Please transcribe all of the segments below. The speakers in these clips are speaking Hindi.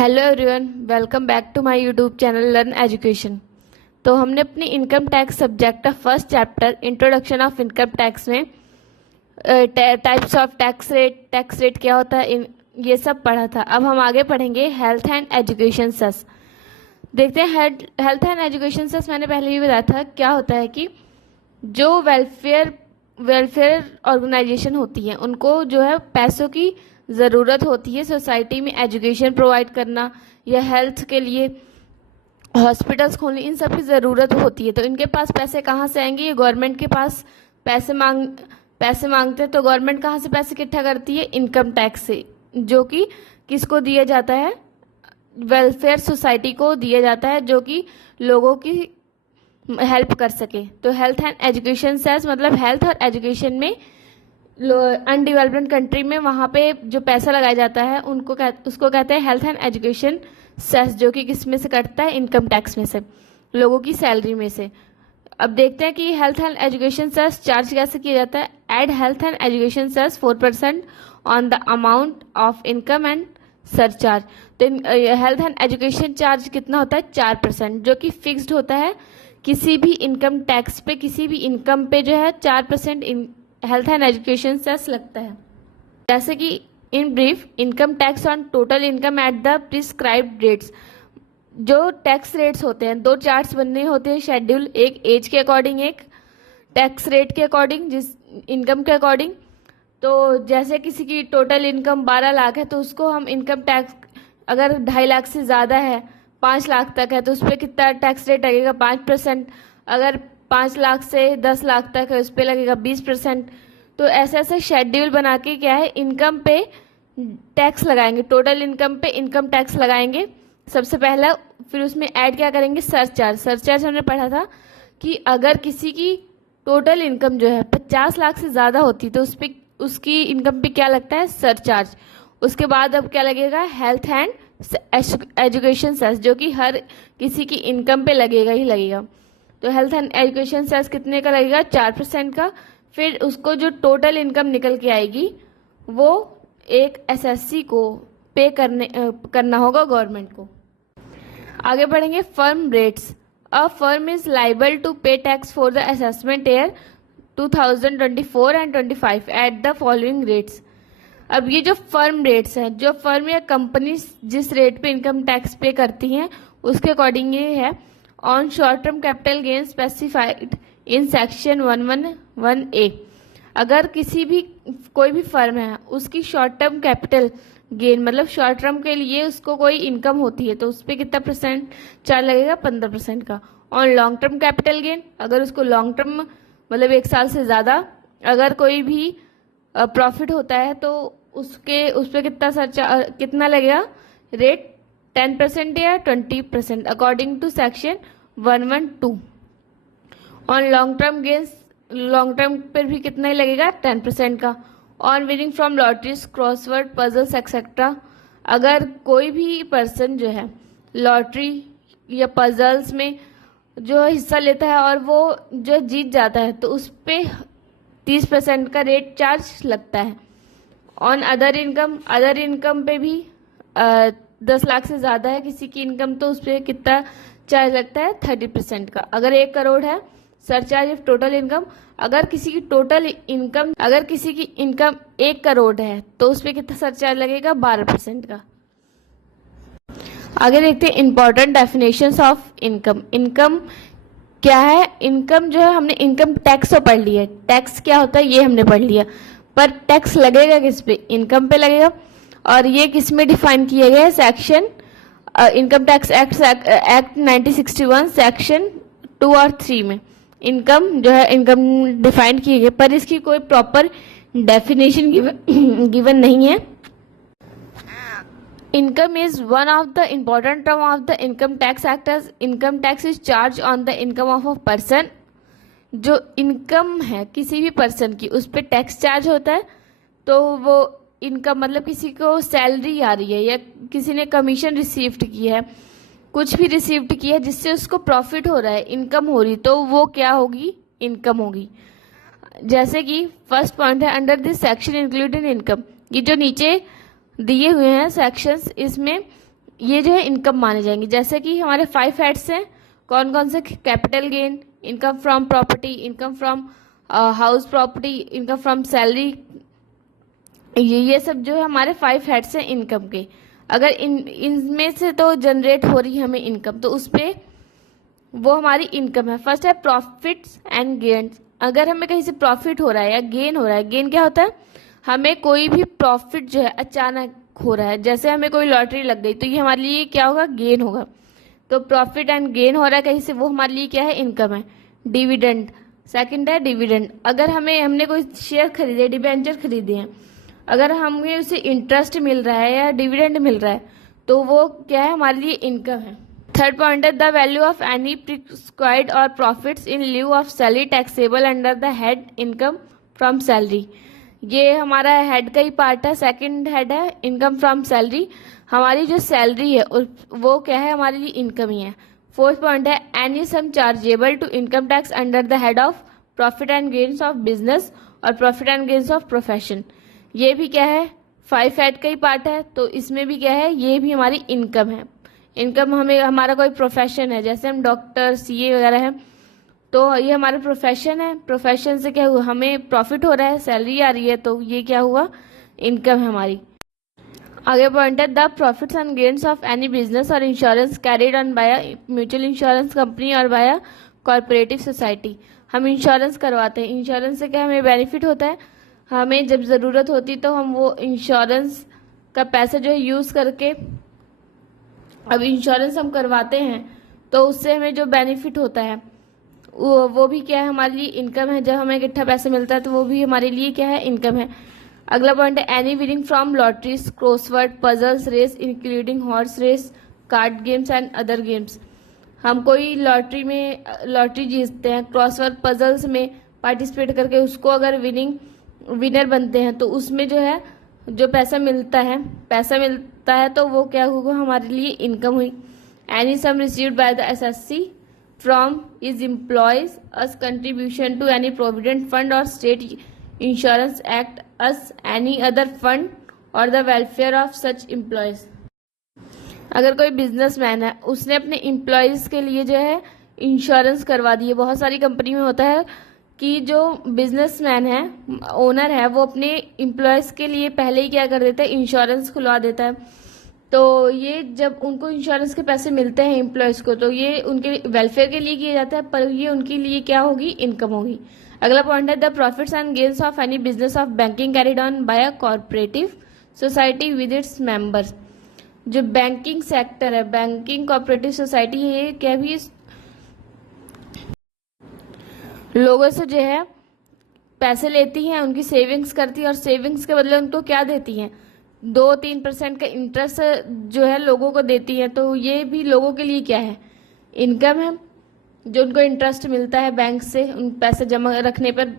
Hello everyone, welcome back to my YouTube channel learn education. तो हमने अपनी इनकम टैक्स सब्जेक्ट का first chapter introduction of income tax में टाइप्स ऑफ टैक्स रेट क्या होता है, ये सब पढ़ा था। अब हम आगे पढ़ेंगे हेल्थ एंड एजुकेशन सेस। देखते हैं हेल्थ एंड एजुकेशन सेस। मैंने पहले भी बताया था क्या होता है कि जो वेलफेयर ऑर्गेनाइजेशन होती है उनको जो है पैसों की ज़रूरत होती है सोसाइटी में एजुकेशन प्रोवाइड करना या हेल्थ के लिए हॉस्पिटल्स खोलने, इन सब की ज़रूरत होती है। तो इनके पास पैसे कहाँ से आएंगे? ये गवर्नमेंट के पास पैसे मांगते हैं। तो गवर्नमेंट कहाँ से पैसे इकट्ठा करती है? इनकम टैक्स से, जो कि किसको दिया जाता है? वेलफेयर सोसाइटी को दिया जाता है, जो कि लोगों की हेल्प कर सके। तो हेल्थ एंड एजुकेशन सेस मतलब हेल्थ और एजुकेशन में अनडेवलप्ड कंट्री में वहाँ पे जो पैसा लगाया जाता है उसको कहते हैं हेल्थ एंड एजुकेशन सेस, जो कि किस में से कटता है? इनकम टैक्स में से, लोगों की सैलरी में से। अब देखते हैं कि health and education cess charge कैसे किया जाता है। Add health and education cess 4% on the amount of income and surcharge. तो हेल्थ एंड एजुकेशन चार्ज कितना होता है? 4%, जो कि फिक्स्ड होता है। किसी भी इनकम टैक्स पे, किसी भी इनकम पे जो है 4% हेल्थ एंड एजुकेशन सेस लगता है। जैसे कि in brief, income tax on total income at the prescribed rates. जो टैक्स रेट्स होते हैं, दो चार्ट्स बनने होते हैं शेड्यूल, एक एज के अकॉर्डिंग, एक टैक्स रेट के अकॉर्डिंग, जिस इनकम के अकॉर्डिंग। तो जैसे किसी की टोटल इनकम 12 लाख है तो उसको हम इनकम टैक्स, अगर 2.5 लाख से ज़्यादा है, 5 लाख तक है, तो उस पर कितना टैक्स रेट लगेगा? 5%। अगर 5 लाख से 10 लाख तक है उस पर लगेगा 20%। तो ऐसे ऐसे शेड्यूल बना के क्या है, इनकम पे टैक्स लगाएंगे, टोटल इनकम पे इनकम टैक्स लगाएंगे सबसे पहला। फिर उसमें ऐड क्या करेंगे? सरचार्ज। सरचार्ज हमने पढ़ा था कि अगर किसी की टोटल इनकम जो है 50 लाख से ज़्यादा होती तो उसकी इनकम पे क्या लगता है? सरचार्ज। उसके बाद अब क्या लगेगा? हेल्थ एंड एजुकेशन सेस, जो कि हर किसी की इनकम पे लगेगा ही लगेगा। तो हेल्थ एंड एजुकेशन सेस कितने का लगेगा? 4% का। फिर उसको जो टोटल इनकम निकल के आएगी वो एक एसएससी को पे करना होगा गवर्नमेंट को। आगे बढ़ेंगे firm rates. A firm is liable to pay tax for the assessment year 2024 and 25 at the following rates. अब ये जो फर्म रेट्स हैं, जो फर्म या कंपनी जिस रेट पे इनकम टैक्स पे करती हैं उसके अकॉर्डिंग ये है। On short term capital gain specified in section 111A। अगर कोई भी फर्म है, उसकी शॉर्ट टर्म कैपिटल गेन मतलब शॉर्ट टर्म के लिए उसको कोई इनकम होती है तो उस पर कितना परसेंट चार्ज लगेगा? 15% का। On long term capital gain, अगर उसको लॉन्ग टर्म मतलब 1 साल से ज़्यादा अगर कोई भी प्रॉफिट होता है तो उस पर कितना लगेगा रेट? 10% या 20% according to section 112। On long term gains, long term पर भी कितना ही लगेगा? 10% का। On winning from lotteries, crossword puzzles etcetera. अगर कोई भी पर्सन जो है लॉटरी या पजल्स में जो हिस्सा लेता है और वो जो जीत जाता है तो उस पर 30% का रेट चार्ज लगता है। ऑन अदर इनकम पे भी 10 लाख से ज़्यादा है किसी की इनकम तो उस पर कितना चार्ज लगता है? 30% का। अगर 1 करोड़ है, सरचार्ज ऑफ टोटल इनकम। अगर किसी की इनकम 1 करोड़ है तो उस पर कितना सरचार्ज लगेगा? 12% का। आगे देखते हैं important definitions of income. Income क्या है? इनकम जो है, हमने इनकम टैक्स तो पढ़ लिया है, टैक्स क्या होता है ये हमने पढ़ लिया, पर टैक्स लगेगा किस पे? इनकम पे लगेगा। और ये किस में डिफाइन किया गया है? Section income tax act 1961 section 2 और 3 में इनकम जो है इनकम डिफाइन की गई, पर इसकी कोई प्रॉपर डेफिनेशन गिवन नहीं है। Income is one of the important term of the income tax act as income tax is charge on the income of a person. जो इनकम है किसी भी पर्सन की, उस पर टैक्स चार्ज होता है। तो वो इनकम मतलब किसी को सैलरी आ रही है या किसी ने कमीशन रिसीव्ड की है, कुछ भी रिसीव्ड की है जिससे उसको प्रॉफिट हो रहा है, इनकम हो रही, तो वो क्या होगी? इनकम होगी। जैसे कि फर्स्ट पॉइंट है under this section included income. ये जो नीचे दिए हुए हैं सेक्शंस, इसमें ये जो है इनकम माने जाएंगे। जैसे कि हमारे 5 हेड्स हैं, कौन कौन से? Capital gain, income from property, income from house property, income from salary, ये सब जो है हमारे 5 हेड्स हैं इनकम के। अगर इनमें से तो जनरेट हो रही है हमें इनकम, तो उस पर वो हमारी इनकम है। फर्स्ट है प्रॉफिट्स एंड गेन्स। अगर हमें कहीं से प्रॉफिट हो रहा है या गेन हो रहा है, गेन क्या होता है? हमें कोई भी प्रॉफिट जो है अचानक हो रहा है, जैसे हमें कोई लॉटरी लग गई तो ये हमारे लिए क्या होगा? गेन होगा। तो प्रॉफिट एंड गेन हो रहा है कहीं से, वो हमारे लिए क्या है? इनकम है। डिविडेंड, सेकंड है डिविडेंड। अगर हमने कोई शेयर खरीदे, डिबेंचर खरीदे हैं, अगर हमें उसे इंटरेस्ट मिल रहा है या डिविडेंड मिल रहा है, तो वो क्या है? हमारे लिए इनकम है। थर्ड पॉइंट है the value of any prescribed और profits in lieu of salary taxable under the head income from salary. ये हमारा हेड का ही पार्ट है। सेकंड हेड है इनकम फ्रॉम सैलरी। हमारी जो सैलरी है वो क्या है? हमारे लिए इनकम ही है। फोर्थ पॉइंट है any sum chargeable to income tax under the head of profit and gains of business और profit and gains of profession. ये भी क्या है? 5 हेड का ही पार्ट है, तो इसमें भी क्या है? ये भी हमारी इनकम है। इनकम हमारा कोई प्रोफेशन है, जैसे हम डॉक्टर, सीए वगैरह हैं, तो ये हमारा प्रोफेशन है। प्रोफेशन से क्या हुआ? हमें प्रॉफिट हो रहा है, सैलरी आ रही है, तो ये क्या हुआ? इनकम है हमारी। आगे पॉइंट है the profits and gains of any business और insurance carried on by mutual insurance company और बाय कॉर्पोरेटिव सोसाइटी। हम इंश्योरेंस करवाते हैं, इंश्योरेंस से क्या हमें बेनिफिट होता है? हमें जब ज़रूरत होती तो हम वो इंश्योरेंस का पैसा जो है यूज़ करके, अब इंश्योरेंस हम करवाते हैं तो उससे हमें जो बेनिफिट होता है वो भी क्या है? हमारे लिए इनकम है। जब हमें इकट्ठा पैसा मिलता है तो वो भी हमारे लिए क्या है? इनकम है। अगला पॉइंट है any winning from lotteries, crossword, puzzles, race including horse race, card games and other games. हम कोई लॉटरी जीतते हैं, क्रॉसवर्ड पजल्स में पार्टिसिपेट करके उसको अगर विनर बनते हैं तो उसमें जो है जो पैसा मिलता है तो वो क्या होगा? हमारे लिए इनकम हुई। Any sum received by the assessee from his employees as contribution to any provident fund और state insurance act as any other fund और the welfare of such employees. अगर कोई बिजनेसमैन है, उसने अपने एम्प्लॉयज के लिए जो है इंश्योरेंस करवा दी है। बहुत सारी कंपनी में होता है कि जो बिजनेसमैन है, ओनर है, वो अपने एम्प्लॉयज़ के लिए पहले ही क्या कर देता है? इंश्योरेंस खुलवा देता है। तो ये जब उनको इंश्योरेंस के पैसे मिलते हैं एम्प्लॉयज़ को, तो ये उनके वेलफेयर के लिए किया जाता है, पर ये उनके लिए क्या होगी? इनकम होगी। अगला पॉइंट है the profits and gains of any business of banking carried on by a corporative society with its members. जो बैंकिंग सेक्टर है, बैंकिंग कोऑपरेटिव सोसाइटी है, ये क्या भी लोगों से जो है पैसे लेती हैं, उनकी सेविंग्स करती है और सेविंग्स के बदले उनको क्या देती हैं? 2-3% का इंटरेस्ट जो है लोगों को देती है। तो ये भी लोगों के लिए क्या है? इनकम है, जो उनको इंटरेस्ट मिलता है बैंक से उन पैसे जमा रखने पर।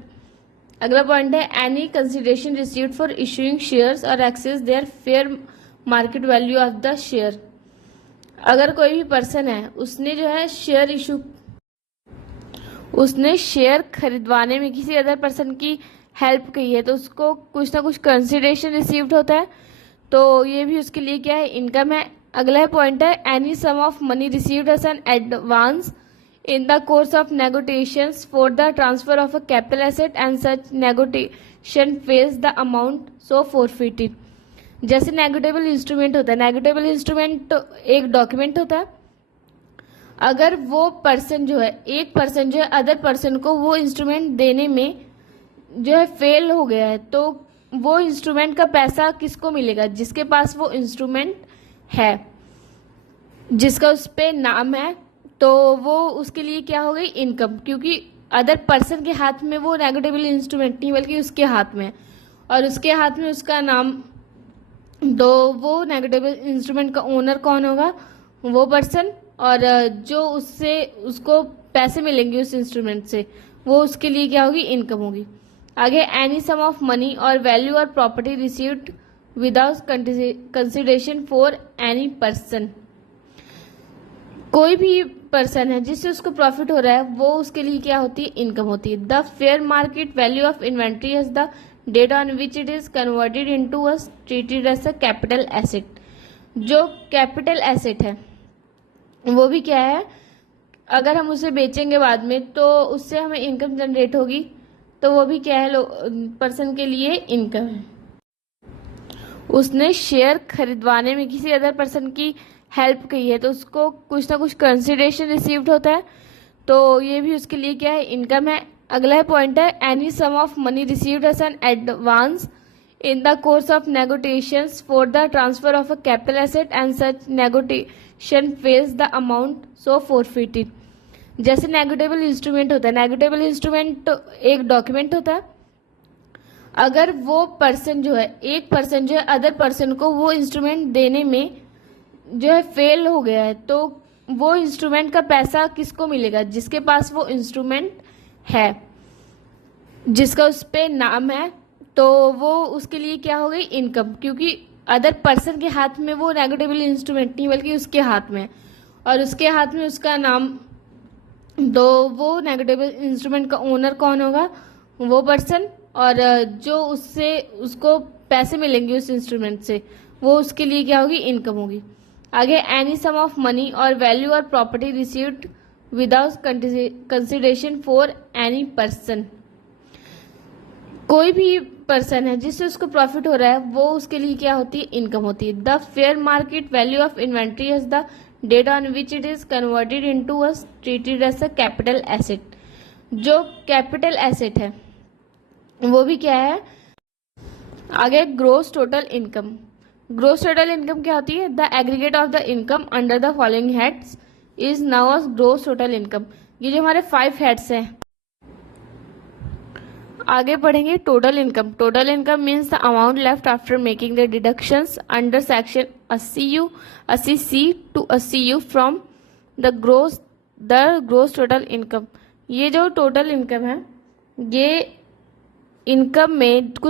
अगला पॉइंट है any consideration received for issuing shares और excess their fair market value of the share. अगर कोई भी पर्सन है, उसने शेयर खरीदवाने में किसी अदर पर्सन की हेल्प की है, तो उसको कुछ ना कुछ कंसिडरेशन रिसीव्ड होता है, तो ये भी उसके लिए क्या है? इनकम है। अगला पॉइंट है any sum of money received as an advance in the course of negotiations for the transfer of a capital asset and such negotiation fails the amount so forfeited. जैसे नेगोटिएबल इंस्ट्रूमेंट होता है, नेगोटिएबल इंस्ट्रूमेंट एक डॉक्यूमेंट होता है। अगर वो पर्सन जो है, एक पर्सन जो है अदर पर्सन को वो इंस्ट्रूमेंट देने में जो है फेल हो गया है, तो वो इंस्ट्रूमेंट का पैसा किसको मिलेगा? जिसके पास वो इंस्ट्रूमेंट है, जिसका उस पे नाम है, तो वो उसके लिए क्या हो गई? इनकम। क्योंकि अदर पर्सन के हाथ में वो नेगोटिएबल इंस्ट्रूमेंट नहीं, बल्कि उसके हाथ में, और उसके हाथ में उसका नाम, तो वो नेगोटिएबल इंस्ट्रूमेंट का ओनर कौन होगा? वो पर्सन। और जो उसको पैसे मिलेंगे उस इंस्ट्रूमेंट से, वो उसके लिए क्या होगी? इनकम होगी। आगे एनी सम ऑफ मनी और वैल्यू और property received without consideration for any person. कोई भी पर्सन है जिससे उसको प्रॉफिट हो रहा है, वो उसके लिए क्या होती है? इनकम होती है। The fair market value of inventory is the date on which it is converted into a treated as a capital asset. जो कैपिटल एसेट है वो भी क्या है, अगर हम उसे बेचेंगे बाद में तो उससे हमें इनकम जनरेट होगी, तो वो भी क्या है, पर्सन के लिए इनकम है। उसने शेयर खरीदवाने में किसी अदर पर्सन की हेल्प की है तो उसको कुछ ना कुछ कंसिडरेशन रिसीव्ड होता है, तो ये भी उसके लिए क्या है, इनकम है। अगला पॉइंट है any sum of money received as an advance in the course of negotiations for the transfer of a capital asset and such negotiation fails the amount so forfeited। जैसे नेगोटिएबल इंस्ट्रूमेंट होता है, नेगोटिएबल इंस्ट्रूमेंट एक डॉक्यूमेंट होता है, अगर वो पर्सन जो है, एक पर्सन जो है अदर पर्सन को वो इंस्ट्रूमेंट देने में जो है फेल हो गया है, तो वो इंस्ट्रूमेंट का पैसा किसको मिलेगा, जिसके पास वो इंस्ट्रूमेंट है, जिसका उस पे नाम है, तो वो उसके लिए क्या हो गई, इनकम, क्योंकि अदर पर्सन के हाथ में वो नेगोटिएबल इंस्ट्रूमेंट नहीं बल्कि उसके हाथ में, और उसके हाथ में उसका नाम, तो वो नेगोटिएबल इंस्ट्रूमेंट का ओनर कौन होगा, वो पर्सन, और जो उससे उसको पैसे मिलेंगे उस इंस्ट्रूमेंट से, वो उसके लिए क्या होगी, इनकम होगी। आगे एनी सम ऑफ मनी और वैल्यू और property received without consideration for any person. कोई भी पर्सन है जिससे उसको प्रॉफिट हो रहा है, वो उसके लिए क्या होती है, इनकम होती है। The fair market value of inventory is the date on which it is converted into a treated as a capital asset. जो कैपिटल एसेट है वो भी क्या है, आगे gross total income. Gross total income क्या होती है, the aggregate of the income under the following heads is now as gross total income. ये जो हमारे 5 हेड्स हैं, आगे पढ़ेंगे total income. Total income means the amount left after making the deductions under section 80C to 80U from the gross total income. ये जो टोटल इनकम है, ये इनकम में कुछ